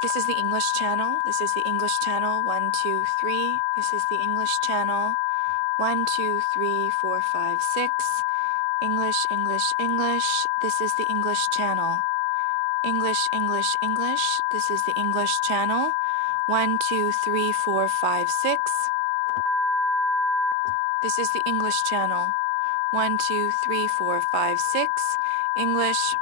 This is the English channel. This is the English channel. 1, 2, 3. This is the English channel. 1, 2, 3, 4, 5, 6. English, English, English. This is the English channel. English, English, English. This is the English channel. 1, 2, 3, 4, 5, 6. This is the English channel. 1, 2, 3, 4, 5, 6. English.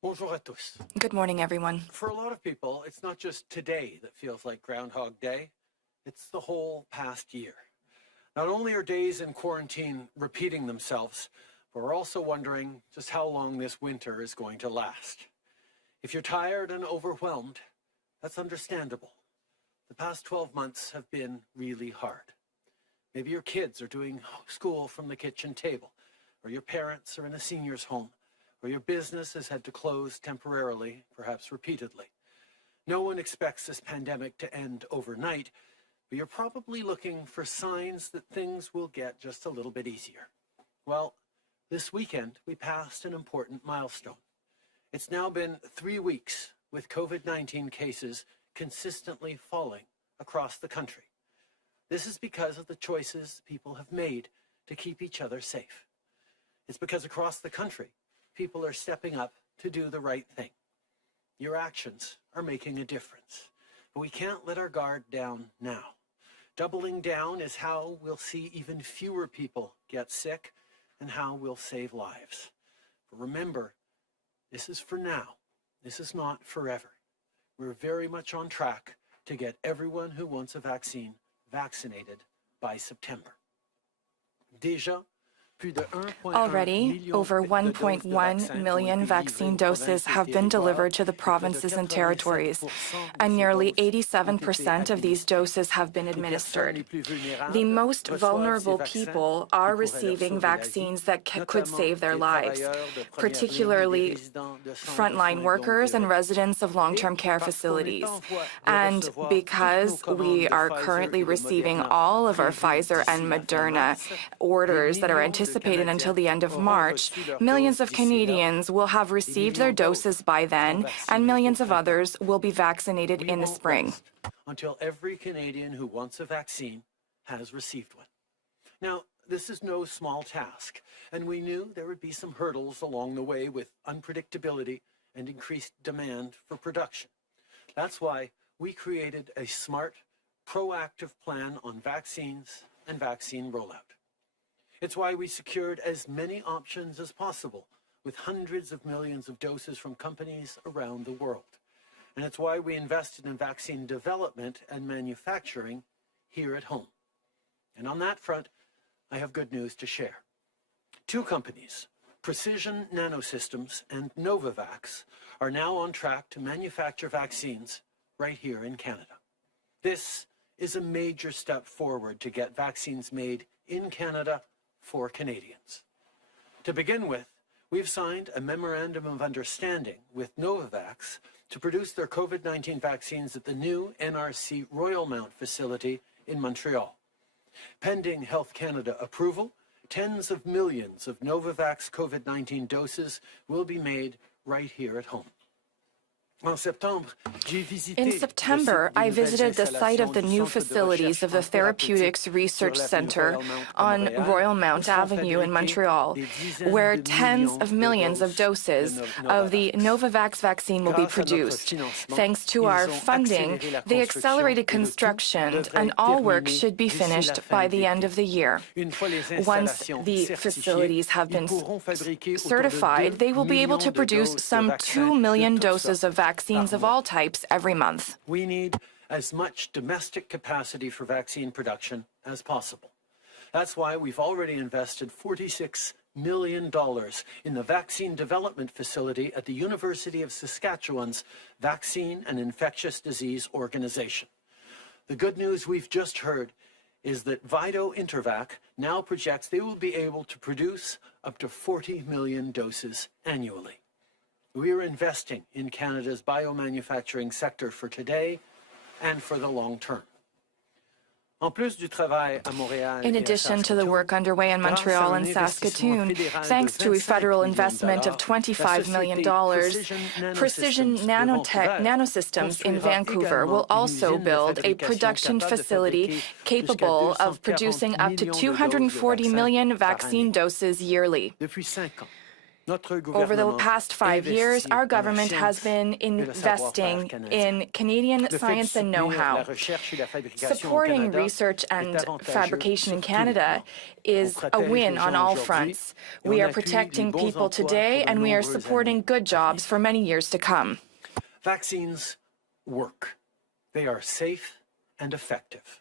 Bonjour à tous. Good morning, everyone. For a lot of people, it's not just today that feels like Groundhog Day, it's the whole past year. Not only are days in quarantine repeating themselves, but we're also wondering just how long this winter is going to last. If you're tired and overwhelmed, that's understandable. The past 12 months have been really hard. Maybe your kids are doing school from the kitchen table, or your parents are in a senior's home, or your business has had to close temporarily, perhaps repeatedly. No one expects this pandemic to end overnight, but you're probably looking for signs that things will get just a little bit easier. Well, this weekend, we passed an important milestone. It's now been 3 weeks with COVID-19 cases consistently falling across the country. This is because of the choices people have made to keep each other safe. It's because across the country, people are stepping up to do the right thing. Your actions are making a difference, but we can't let our guard down now. Doubling down is how we'll see even fewer people get sick and how we'll save lives. But remember, this is for now. This is not forever. We're very much on track to get everyone who wants a vaccine vaccinated by September. Déjà, Already, over 1.1 million vaccine doses have been delivered to the provinces and territories, and nearly 87% of these doses have been administered. The most vulnerable people are receiving vaccines that could save their lives, particularly frontline workers and residents of long-term care facilities. And because we are currently receiving all of our Pfizer and Moderna orders that are anticipated until the end of March, millions of Canadians will have received their doses by then, and millions of others will be vaccinated in the spring. Until every Canadian who wants a vaccine has received one. Now, this is no small task, and we knew there would be some hurdles along the way with unpredictability and increased demand for production. That's why we created a smart, proactive plan on vaccines and vaccine rollout. It's why we secured as many options as possible with hundreds of millions of doses from companies around the world. And it's why we invested in vaccine development and manufacturing here at home. And on that front, I have good news to share. 2 companies, Precision Nanosystems and Novavax are now on track to manufacture vaccines right here in Canada. This is a major step forward to get vaccines made in Canada for Canadians. To begin with, we've signed a memorandum of understanding with Novavax to produce their COVID-19 vaccines at the new NRC Royal Mount facility in Montreal. Pending Health Canada approval, tens of millions of Novavax COVID-19 doses will be made right here at home. In September, I visited the site of the new facilities of the Therapeutics Research Centre on Royal Mount Avenue in Montreal, where tens of millions of doses of the Novavax vaccine will be produced. Thanks to our funding, they accelerated construction, and all work should be finished by the end of the year. Once the facilities have been certified, they will be able to produce some 2 million doses of vaccines of all types every month. We need as much domestic capacity for vaccine production as possible. That's why we've already invested $46 million in the vaccine development facility at the University of Saskatchewan's Vaccine and Infectious Disease Organization. The good news we've just heard is that Vido Intervac now projects they will be able to produce up to 40 million doses annually. We are investing in Canada's biomanufacturing sector for today and for the long term. In addition to the work underway in Montreal and Saskatoon, thanks to a federal investment of $25 million, Precision Nanosystems in Vancouver will also build a production facility capable of producing up to 240 million vaccine doses yearly. Over the past 5 years, our government has been investing in Canadian science and know-how. Supporting research and fabrication in Canada is a win on all fronts. We are protecting people today, and we are supporting good jobs for many years to come. Vaccines work. They are safe and effective.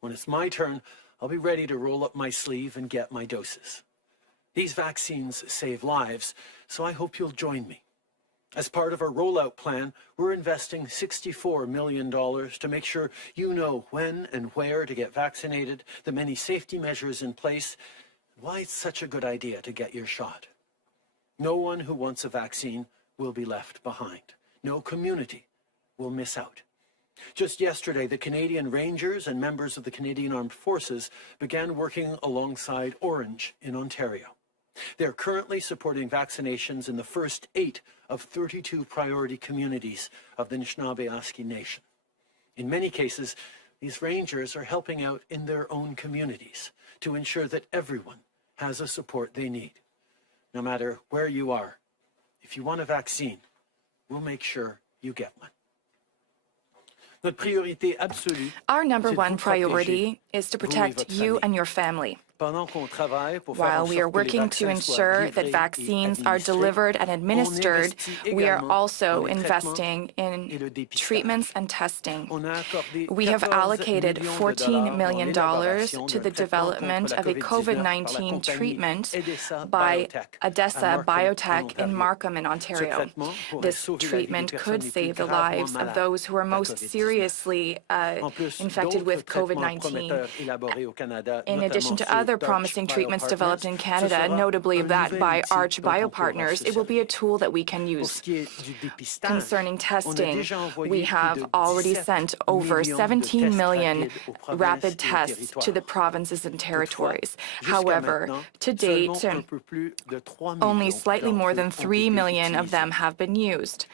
When it's my turn, I'll be ready to roll up my sleeve and get my doses. These vaccines save lives, so I hope you'll join me. As part of our rollout plan, we're investing $64 million to make sure you know when and where to get vaccinated, the many safety measures in place, and why it's such a good idea to get your shot. No one who wants a vaccine will be left behind. No community will miss out. Just yesterday, the Canadian Rangers and members of the Canadian Armed Forces began working alongside Orange in Ontario. They're currently supporting vaccinations in the first 8 of 32 priority communities of the Anishinaabe Nation. In many cases, these rangers are helping out in their own communities to ensure that everyone has the support they need. No matter where you are, if you want a vaccine, we'll make sure you get one. Our number one priority is to protect you and your family. While we are working to ensure that vaccines are delivered and administered, we are also investing in treatments and testing. We have allocated $14 million to the development of a COVID-19 treatment by Adessa Biotech in Markham in Ontario. This treatment could save the lives of those who are most seriously infected with COVID-19. In addition to other promising treatments developed in Canada, notably that by Arch Biopartners, it will be a tool that we can use. Concerning testing, we have already sent over 17 million rapid tests to the provinces and territories. However, to date, only slightly more than 3 million of them have been used.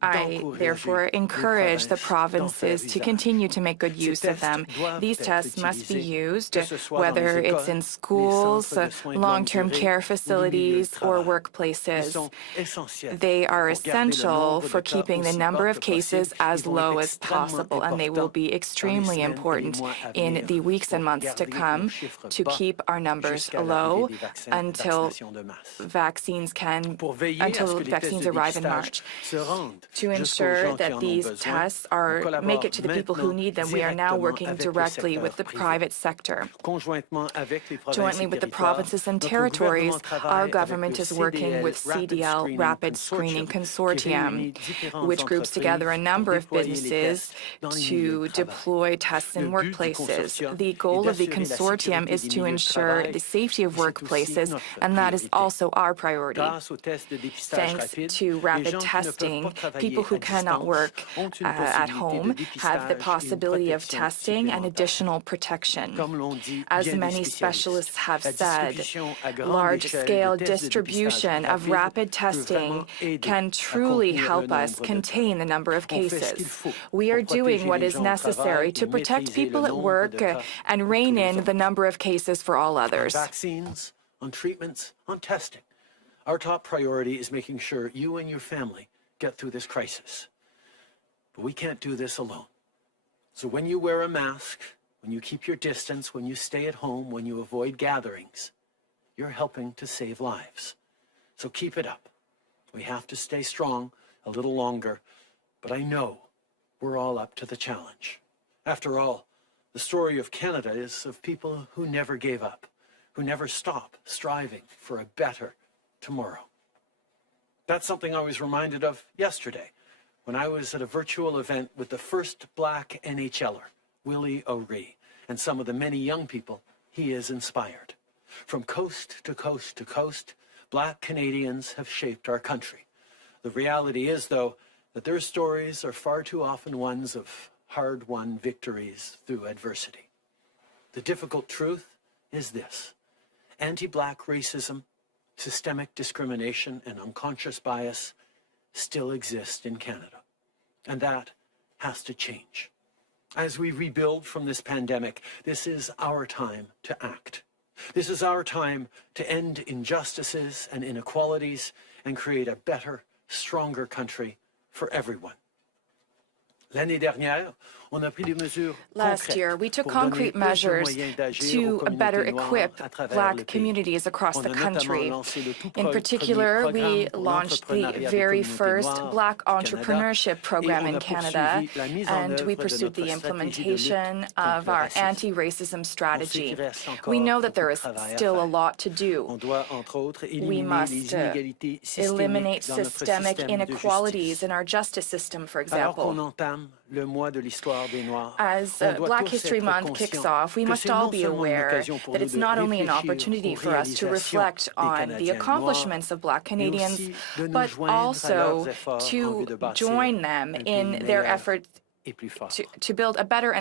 I therefore encourage the provinces to continue to make good use of them. These tests must be used, whether it's in schools, long-term care facilities, or workplaces. They are essential for keeping the number of cases as low as possible, and they will be extremely important in the weeks and months to come to keep our numbers low until vaccines arrive in March. To ensure that these tests make it to the people who need them, we are now working directly with the private sector. Jointly with the provinces and territories, our government is working with CDL Rapid Screening Consortium, which groups together a number of businesses to deploy tests in workplaces. The goal of the consortium is to ensure the safety of workplaces, and that is also our priority. Thanks to rapid testing, people who cannot work at home have the possibility of testing and additional protection. As many specialists have said, large-scale distribution of rapid testing can truly help us contain the number of cases. We are doing what is necessary to protect people at work and rein in the number of cases for all others. On vaccines, on treatments, on testing. Our top priority is making sure you and your family get through this crisis. But we can't do this alone. So when you wear a mask, when you keep your distance, when you stay at home, when you avoid gatherings, you're helping to save lives. So keep it up. We have to stay strong a little longer, but I know we're all up to the challenge. After all, the story of Canada is of people who never gave up, who never stop striving for a better tomorrow. That's something I was reminded of yesterday when I was at a virtual event with the first Black NHLer, Willie O'Ree, and some of the many young people he has inspired. From coast to coast to coast, Black Canadians have shaped our country. The reality is, though, that their stories are far too often ones of hard-won victories through adversity. The difficult truth is this: anti-Black racism, systemic discrimination, and unconscious bias still exist in Canada, and that has to change. As we rebuild from this pandemic, this is our time to act. This is our time to end injustices and inequalities and create a better, stronger country for everyone. L'année dernière, on a pris des mesures Last year, we took concrete measures to better equip Black communities across the country. In particular, we launched the very first Black entrepreneurship program in Canada, and we pursued the implementation of our anti-racism strategy. We know that there is still a lot to do. We must eliminate systemic inequalities in our justice system, for example. As Black History Month kicks off, we must all be aware that it's not only an opportunity for us to reflect on the accomplishments of Black Canadians, but also to join them in their efforts to build a better and